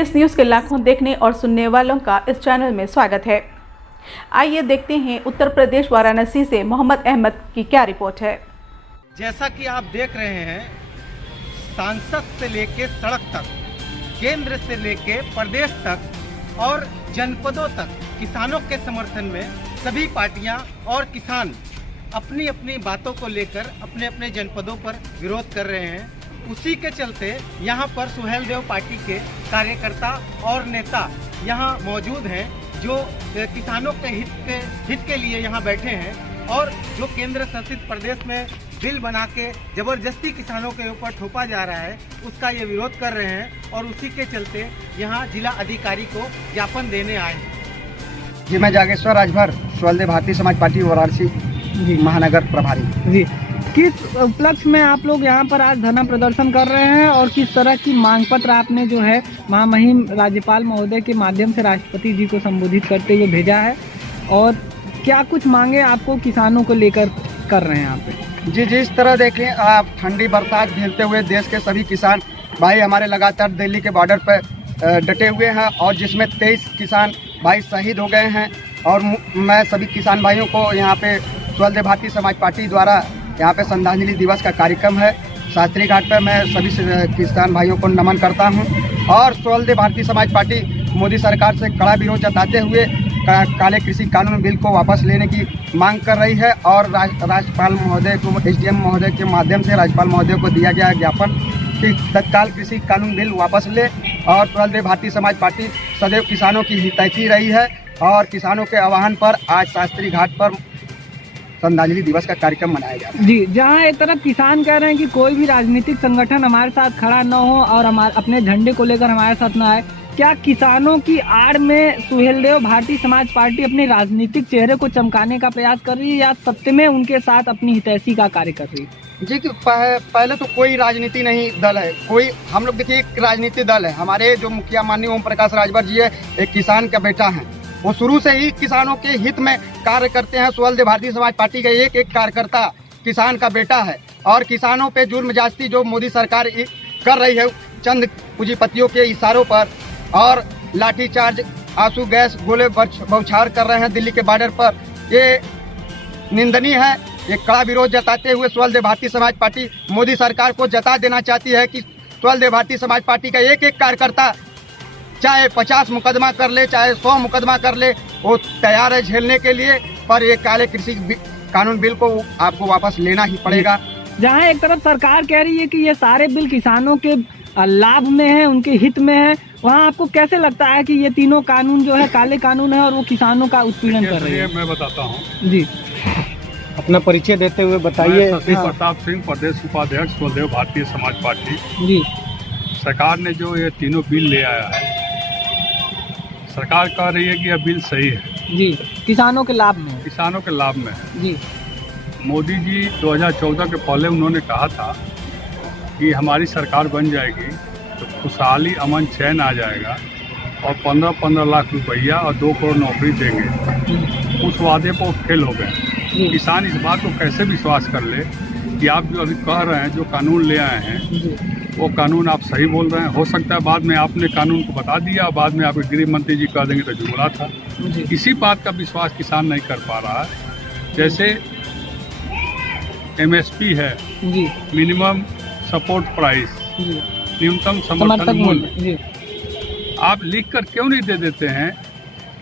इस न्यूज़ के लाखों देखने और सुनने वालों का इस चैनल में स्वागत है। आइए देखते हैं उत्तर प्रदेश वाराणसी से मोहम्मद अहमद की क्या रिपोर्ट है। जैसा कि आप देख रहे हैं, सांसद से लेके सड़क तक, केंद्र से लेके प्रदेश तक और जनपदों तक किसानों के समर्थन में सभी पार्टियां और किसान अपनी अपनी बातों को लेकर अपने अपने जनपदों पर विरोध कर रहे हैं। उसी के चलते यहां पर सुहेलदेव पार्टी के कार्यकर्ता और नेता यहां मौजूद हैं, जो किसानों के हित के लिए यहां बैठे हैं और जो केंद्र शासित प्रदेश में बिल बना के जबरदस्ती किसानों के ऊपर थोपा जा रहा है, उसका ये विरोध कर रहे हैं और उसी के चलते यहां जिला अधिकारी को ज्ञापन देने आए हैं। जी, मैं जागेश्वर राजभर, सुहेलदेव भारतीय समाज पार्टी वाराणसी महानगर प्रभारी। जी, किस उपलक्ष्य में आप लोग यहाँ पर आज धरना प्रदर्शन कर रहे हैं और किस तरह की मांग पत्र आपने जो है महामहिम राज्यपाल महोदय के माध्यम से राष्ट्रपति जी को संबोधित करते हुए भेजा है, और क्या कुछ मांगे आपको किसानों को लेकर कर रहे हैं यहाँ पे? जी, जिस तरह देखें आप, ठंडी बरसात झेलते हुए देश के सभी किसान भाई हमारे लगातार दिल्ली के बॉर्डर पर डटे हुए हैं और जिसमें 23 किसान भाई शहीद हो गए हैं। और मैं सभी किसान भाइयों को यहाँ पे सुहेलदेव भारतीय समाज पार्टी द्वारा यहाँ पे श्रद्धांजलि दिवस का कार्यक्रम है, शास्त्री घाट पर मैं सभी किसान भाइयों को नमन करता हूँ। और सुहेलदेव भारतीय समाज पार्टी मोदी सरकार से कड़ा विरोध जताते हुए काले कृषि कानून बिल को वापस लेने की मांग कर रही है और राज्यपाल महोदय को, एसडीएम महोदय के माध्यम से राज्यपाल महोदय को दिया गया ज्ञापन कि तत्काल कृषि कानून बिल वापस ले। और सुहेलदेव भारतीय समाज पार्टी सदैव किसानों की हितैषी रही है और किसानों के आह्वान पर आज शास्त्री घाट पर श्रद्धांजलि दिवस का कार्यक्रम मनाया जा रहा है। जी, जहां एक तरफ किसान कह रहे हैं कि कोई भी राजनीतिक संगठन हमारे साथ खड़ा न हो और हमारे अपने झंडे को लेकर हमारे साथ न आए, क्या किसानों की आड़ में सुहेलदेव भारतीय समाज पार्टी अपने राजनीतिक चेहरे को चमकाने का प्रयास कर रही है या सत्य में उनके साथ अपनी हितैषी का कार्य कर रही है? जी, पहले तो कोई राजनीति नहीं दल है, कोई हम लोग देखिए एक राजनीतिक दल है। हमारे जो मुखिया माननीय ओम प्रकाश राजभर जी है, एक किसान का बेटा है, वो शुरू से ही किसानों के हित में कार्य करते हैं। सुहेलदेव भारतीय समाज पार्टी का एक एक कार्यकर्ता किसान का बेटा है और किसानों पे जुर्म ज्यादती जो मोदी सरकार कर रही है चंद पूंजीपतियों के इशारों पर, और लाठीचार्ज, आंसू गैस, गोले बौछार कर रहे हैं दिल्ली के बॉर्डर पर, ये निंदनीय है। ये कड़ा विरोध जताते हुए सुहेलदेव भारतीय समाज पार्टी मोदी सरकार को जता देना चाहती है कि सुहेलदेव भारतीय समाज पार्टी का एक एक कार्यकर्ता चाहे 50 मुकदमा कर ले, चाहे 100 मुकदमा कर ले, वो तैयार है झेलने के लिए, पर ये काले कृषि कानून बिल को आपको वापस लेना ही पड़ेगा। जहां एक तरफ सरकार कह रही है कि ये सारे बिल किसानों के लाभ में है, उनके हित में है, वहां आपको कैसे लगता है कि ये तीनों कानून जो है काले कानून है और वो किसानों का उत्पीड़न कर रही है? मैं बताता हूँ जी, अपना परिचय देते हुए बताइए। शशि प्रताप सिंह, प्रदेश उपाध्यक्ष सुहेलदेव भारतीय समाज पार्टी। जी, सरकार ने जो ये तीनों बिल ले आया है, सरकार कह रही है कि यह बिल सही है, जी, किसानों के लाभ में, किसानों के लाभ में है। जी, मोदी जी 2014 के पहले उन्होंने कहा था कि हमारी सरकार बन जाएगी तो खुशहाली, अमन, चैन आ जाएगा और 15-15 लाख रुपया और 2 करोड़ नौकरी देंगे। उस वादे पर फेल हो गए। किसान इस बात को कैसे विश्वास कर ले कि आप जो अभी कह रहे हैं, जो कानून ले आए हैं, वो कानून आप सही बोल रहे हैं। हो सकता है बाद में आपने कानून को बता दिया, बाद में आपके गृह मंत्री जी कह देंगे तो जुमला था। इसी बात का विश्वास किसान नहीं कर पा रहा है। जैसे MSP है, मिनिमम सपोर्ट प्राइस, न्यूनतम समर्थन मूल्य, आप लिख कर क्यों नहीं दे देते हैं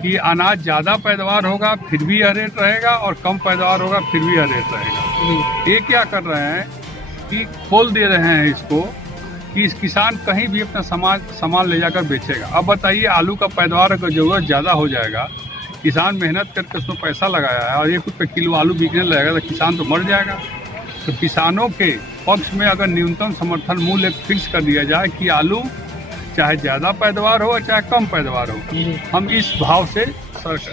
कि अनाज ज़्यादा पैदावार होगा फिर भी यह रेट रहेगा और कम पैदावार होगा फिर भी यह रेट रहेगा? ये क्या कर रहे हैं कि खोल दे रहे हैं इसको कि इस किसान कहीं भी अपना सामान ले जाकर बेचेगा। अब बताइए, आलू का पैदावार अगर ज़रूरत ज़्यादा हो जाएगा, किसान मेहनत करके उसमें पैसा लगाया है और 1 रुपये किलो आलू बिकने लगेगा तो किसान तो मर जाएगा। तो किसानों के पक्ष में अगर न्यूनतम समर्थन मूल्य फिक्स कर दिया जाए कि आलू चाहे ज़्यादा पैदावार हो चाहे कम पैदावार हो, हम इस भाव से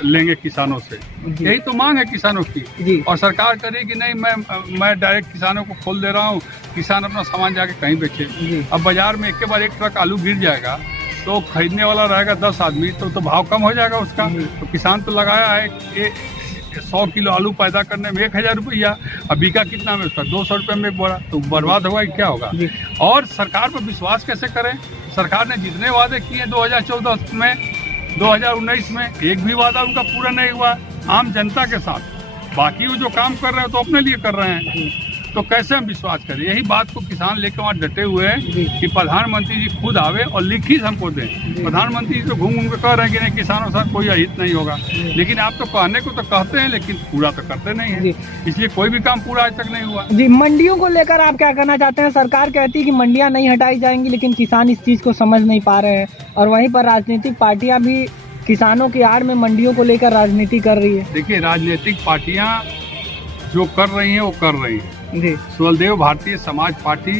लेंगे किसानों से, यही तो मांग है किसानों की। और सरकार करे कि नहीं, मैं डायरेक्ट किसानों को खोल दे रहा हूँ, किसान अपना सामान जाके कहीं बेचे। अब बाजार में एक के बाद एक ट्रक आलू गिर जाएगा तो खरीदने वाला रहेगा 10 आदमी, तो भाव कम हो जाएगा उसका। तो किसान तो लगाया है 100 किलो आलू पैदा करने में 1000 रुपया, अब बिका कितना में उसका 200 रुपये में एक बोरा, तो बर्बाद होगा कि क्या होगा। और सरकार पर विश्वास कैसे करें? सरकार ने जितने वादे किए 2014 में, 2019 में, एक भी वादा उनका पूरा नहीं हुआ आम जनता के साथ। बाकी वो जो काम कर रहे हैं तो अपने लिए कर रहे हैं, तो कैसे हम विश्वास करें? यही बात को किसान लेकर वहाँ डटे हुए हैं कि प्रधानमंत्री जी खुद आवे और लिखित हमको दें। प्रधानमंत्री जी तो घूम घूम के कह रहे हैं कि नहीं किसानों के साथ कोई अहित नहीं होगा, लेकिन आप तो कहने को तो कहते हैं लेकिन पूरा तो करते नहीं है, इसलिए कोई भी काम पूरा आज तक नहीं हुआ। जी, मंडियों को लेकर आप क्या कहना चाहते हैं? सरकार कहती है कि मंडियां नहीं हटाई जाएंगी, लेकिन किसान इस चीज को समझ नहीं पा रहे हैं, और वहीं पर राजनीतिक पार्टियां भी किसानों की आड़ में मंडियों को लेकर राजनीति कर रही है। देखिए, राजनीतिक पार्टियां जो कर रही हैं वो कर रही हैं। जी, सुहेलदेव भारतीय समाज पार्टी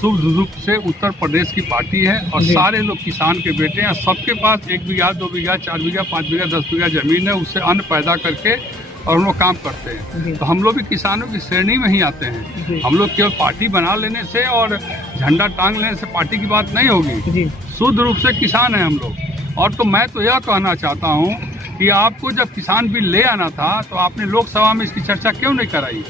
शुभ रूप से उत्तर प्रदेश की पार्टी है और सारे लोग किसान के बेटे हैं। सबके पास 1 बीघा, 2 बीघा, 4 बीघा, 5 बीघा, 10 बीघा जमीन है, उससे अन्न पैदा करके और हम लोग काम करते हैं। तो हम लोग भी किसानों की श्रेणी में ही आते हैं। हम लोग केवल पार्टी बना लेने से और झंडा टांग लेने से पार्टी की बात नहीं होगी। शुद्ध रूप से किसान है हम लोग। और तो मैं तो यह कहना चाहता हूँ कि आपको जब किसान बिल ले आना था तो आपने लोकसभा में इसकी चर्चा क्यों नहीं कराई?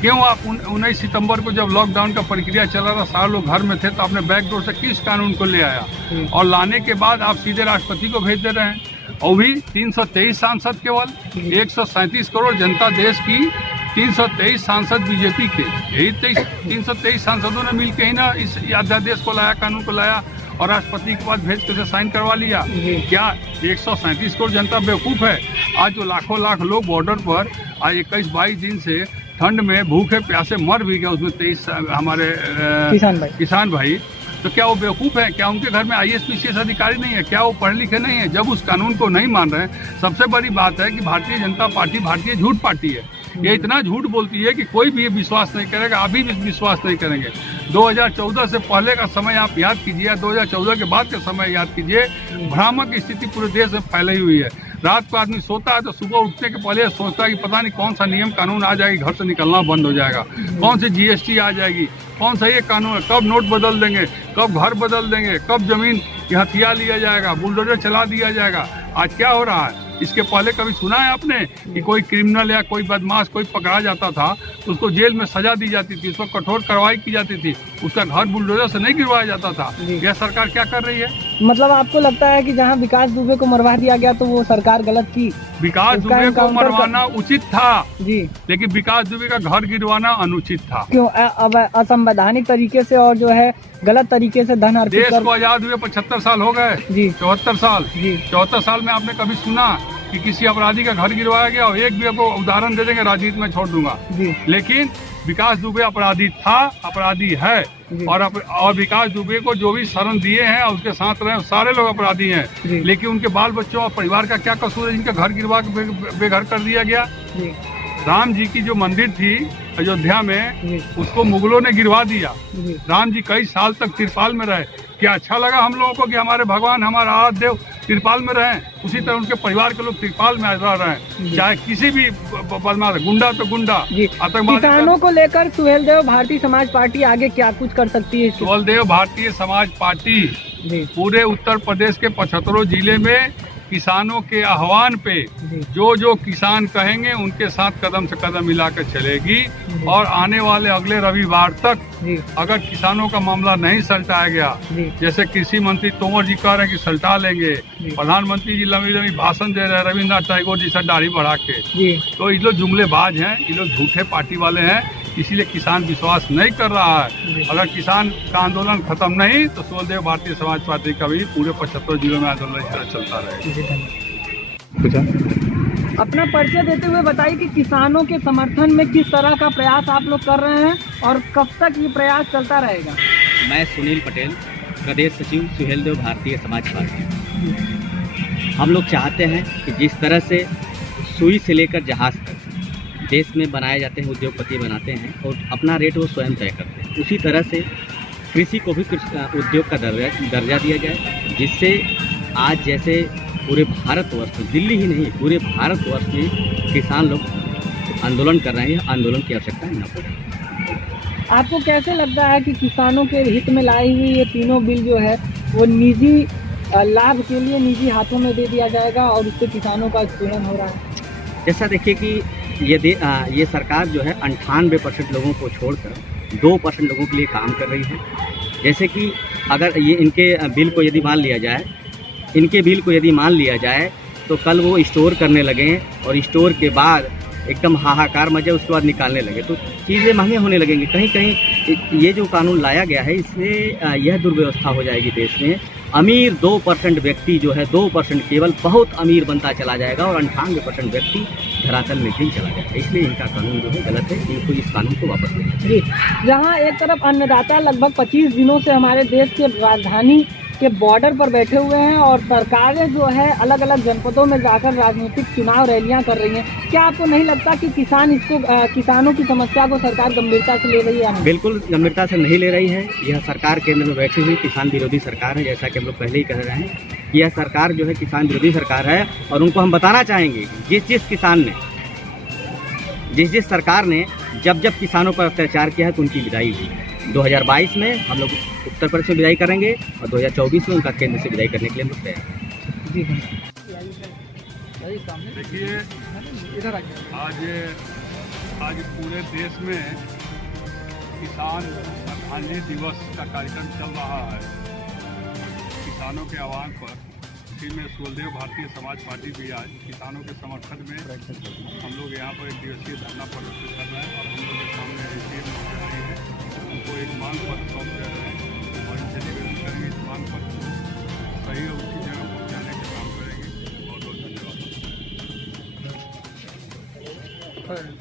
क्यों आप 19 सितंबर को जब लॉकडाउन का प्रक्रिया चला था, सारे लोग घर में थे, तो आपने बैकडोर से किस कानून को ले आया? और लाने के बाद आप सीधे राष्ट्रपति को भेज दे रहे हैं, और भी 323 सांसद केवल, 137 करोड़ जनता देश की, 323 सांसद बीजेपी के, यही 323 सांसदों ने मिलकर ही ना इस अध्यादेश को लाया, कानून को लाया और राष्ट्रपति के पास भेज कर साइन करवा लिया। क्या 137 करोड़ जनता बेवकूफ़ है? आज जो लाखों लाख लोग बॉर्डर पर आज 21-22 दिन से ठंड में भूखे प्यासे मर भी गए, उसमें 23 हमारे किसान भाई, तो क्या वो बेवकूफ़ है? क्या उनके घर में IAS PCS अधिकारी नहीं है? क्या वो पढ़े लिखे नहीं है? जब उस कानून को नहीं मान रहे हैं, सबसे बड़ी बात है कि भारतीय जनता पार्टी भारतीय झूठ पार्टी है। ये इतना झूठ बोलती है कि कोई भी विश्वास नहीं करेगा, अभी भी विश्वास नहीं करेंगे। 2014 से पहले का समय आप याद कीजिए, 2014 के बाद का समय याद कीजिए, भ्रामक स्थिति पूरे देश में फैली हुई है। रात को आदमी सोता है तो सुबह उठने के पहले सोचता है कि पता नहीं कौन सा नियम कानून आ जाएगी, घर से निकलना बंद हो जाएगा, कौन सी GST आ जाएगी, कौन सा ये कानून है, कब नोट बदल देंगे, कब घर बदल देंगे, कब जमीन की हथिया लिया जाएगा, बुलडोजर चला दिया जाएगा। आज क्या हो रहा है? इसके पहले कभी सुना है आपने कि कोई क्रिमिनल या कोई बदमाश कोई पकड़ा जाता था तो उसको जेल में सजा दी जाती थी, उसको कठोर कार्रवाई की जाती थी, उसका घर बुलडोजर से नहीं गिरवाया जाता था? यह सरकार क्या कर रही है? मतलब आपको लगता है कि जहां विकास दुबे को मरवा दिया गया तो वो सरकार गलत की? विकास दुबे को मरवाना उचित था जी, लेकिन विकास दुबे का घर गिरवाना अनुचित था। क्यों? अब असंवैधानिक तरीके से और जो है गलत तरीके से धन अर्पित देश को आजाद हुए 75 साल हो गए जी, 74 साल जी, 74 साल में आपने कभी सुना कि किसी अपराधी का घर गिरवाया गया? और एक भी आपको उदाहरण दे देंगे, राजनीति में छोड़ दूंगा जी। लेकिन विकास दुबे अपराधी था, अपराधी है, और विकास दुबे को जो भी शरण दिए हैं और उसके साथ रहे सारे लोग अपराधी हैं, लेकिन उनके बाल बच्चों और परिवार का क्या कसूर है जिनका घर गिरवा के बेघर कर दिया गया? राम जी की जो मंदिर थी अयोध्या में, उसको मुगलों ने गिरवा दिया। राम जी कई साल तक तिरपाल में रहे। क्या अच्छा लगा हम लोगों को कि हमारे भगवान, हमारा आराध्य देव तिरपाल में रहें? उसी तरह उनके परिवार के लोग तिरपाल में रह रहे हैं, चाहे किसी भी बदमाश, गुंडा तो गुंडा, आतंकवादी। किसानों को लेकर सुहेलदेव भारतीय समाज पार्टी आगे क्या कुछ कर सकती है? सुहेलदेव भारतीय समाज पार्टी पूरे उत्तर प्रदेश के 75 जिले में किसानों के आह्वान पे जो किसान कहेंगे उनके साथ कदम से कदम मिलाकर चलेगी। और आने वाले अगले रविवार तक अगर किसानों का मामला नहीं सलटाया गया, जैसे कृषि मंत्री तोमर जी कह रहे हैं कि सलटा लेंगे, प्रधानमंत्री जी लंबी लंबी भाषण दे रहे हैं रविन्द्रनाथ टैगोर जी से दाढ़ी बढ़ा के, तो ये लोग जुमलेबाज हैं, ये लोग झूठे पार्टी वाले हैं, इसीलिए किसान विश्वास नहीं कर रहा है। अगर किसान का आंदोलन खत्म नहीं तो सुहेलदेव भारतीय समाज पार्टी का भी पूरे 75 जिलों में आंदोलन चलता रहेगा। अपना परिचय देते हुए बताइए कि किसानों के समर्थन में किस तरह का प्रयास आप लोग कर रहे हैं और कब तक ये प्रयास चलता रहेगा? मैं सुनील पटेल, प्रदेश सचिव सुहेलदेव भारतीय समाज पार्टी। हम लोग चाहते हैं कि जिस तरह से सुई से लेकर जहाज तक देश में बनाए जाते हैं, उद्योगपति बनाते हैं और अपना रेट वो स्वयं तय करते हैं, उसी तरह से कृषि को भी उद्योग का दर्जा दिया जाए, जिससे आज जैसे पूरे भारतवर्ष में, दिल्ली ही नहीं पूरे भारतवर्ष में किसान लोग आंदोलन कर रहे हैं, आंदोलन की आवश्यकता न पड़े। आपको कैसे लगता है कि किसानों के हित में लाई हुई ये तीनों बिल जो है वो निजी लाभ के लिए निजी हाथों में दे दिया जाएगा और इससे किसानों का उत्पीड़न हो रहा है? जैसा देखिए कि ये सरकार जो है 98% लोगों को छोड़कर 2% लोगों के लिए काम कर रही है। जैसे कि अगर ये इनके बिल को यदि मान लिया जाए तो कल वो स्टोर करने लगे और स्टोर के बाद एकदम हाहाकार मचे, उसके बाद निकालने लगे तो चीज़ें महंगे होने लगेंगी। कहीं कहीं ये जो कानून लाया गया है इससे यह दुर्व्यवस्था हो जाएगी देश में। अमीर 2% व्यक्ति जो है 2% केवल बहुत अमीर बनता चला जाएगा और 98% व्यक्ति धरातल में गिर चला जाएगा। इसलिए इनका कानून जो है गलत है, इनको इस कानून को वापस लेना चाहिए। जहाँ एक तरफ अन्नदाता लगभग 25 दिनों से हमारे देश के राजधानी के बॉर्डर पर बैठे हुए हैं और सरकारें जो है अलग अलग जनपदों में जाकर राजनीतिक चुनाव रैलियां कर रही हैं, क्या आपको नहीं लगता कि किसानों की समस्या को सरकार गंभीरता से ले रही है? बिल्कुल गंभीरता से नहीं ले रही है। यह सरकार केंद्र में बैठी हुई किसान विरोधी सरकार है। जैसा कि हम लोग पहले ही कह रहे हैं, यह सरकार जो है किसान विरोधी सरकार है और उनको हम बताना चाहेंगे जिस सरकार ने जब किसानों पर अत्याचार किया है तो उनकी विदाई हुई है। 2022 में हम लोग उत्तर प्रदेश में विदाई करेंगे और 2024 में उनका केंद्र से विदाई करने के लिए हम लोग तैयार हैं। देखिए, आज पूरे देश में किसान श्रद्धांजलि दिवस का कार्यक्रम चल रहा है। किसानों के आह्वान पर इसी में सुहेलदेव भारतीय समाज पार्टी भी आज किसानों के समर्थन में हम लोग यहाँ पर 1 दिवसीय धरना प्रदर्शित कर रहे हैं और हम लोग के सामने ACM मौजूद रही है, उनको एक मांग पत्र सौंप दे रहे हैं और इनसे निवेदन करेंगे इस मांग पत्र को सही और उसी जगह पहुँचाने का काम करेंगे।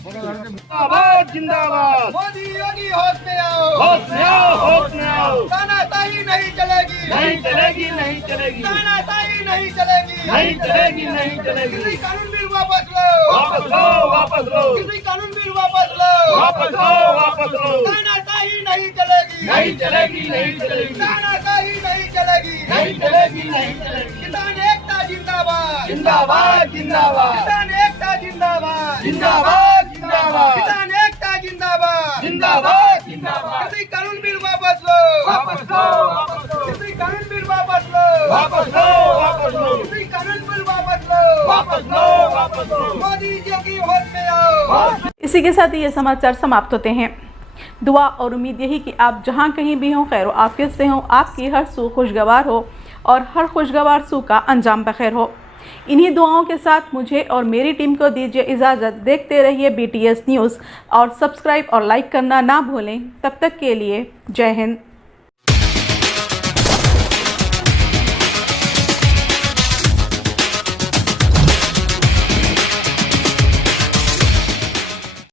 बहुत बहुत जिंदाबाद जिंदाबाद, मोदी योगी होश में आओ, होश में आओ, होश में आओ। तानाशाही नहीं चलेगी, नहीं चलेगी, नहीं चलेगी। तानाशाही नहीं चलेगी, नहीं चलेगी, नहीं चलेगी। किसी कानून बिल वापस लो, वापस लो, वापस लो। किसी कानून बिल वापस लो, वापस लो, वापस लो। तानाशाही नहीं चलेगी, नहीं चलेगी, नहीं चलेगी। तानाशाही नहीं चलेगी, नहीं चलेगी, नहीं चलेगी। किसान एकता जिंदाबाद, जिंदाबाद, जिंदाबाद। किसान एकता जिंदाबाद, जिंदाबाद, जिंदाबाद। किसान एकता जिंदाबाद, जिंदाबाद, जिंदाबाद। किसी कानून बिल वापस लो, वापस लो, वापस लो। किसी कानून बिल वापस लो, वापस लो, वापस लो। किसी कानून बिल वापस लो, वापस लो, वापस लो। मोदी जी की होश में आओ। इसी के साथ ये समाचार समाप्त होते हैं। दुआ और उम्मीद यही कि आप जहाँ कहीं भी हों खैर आफियत से हों, आपकी हर सू खुशगवार हो और हर खुशगवार सू का अंजाम बखैर हो। इन्हीं दुआओं के साथ मुझे और मेरी टीम को दीजिए इजाज़त। देखते रहिए BTS न्यूज़ और सब्सक्राइब और लाइक करना ना भूलें। तब तक के लिए जय हिंद।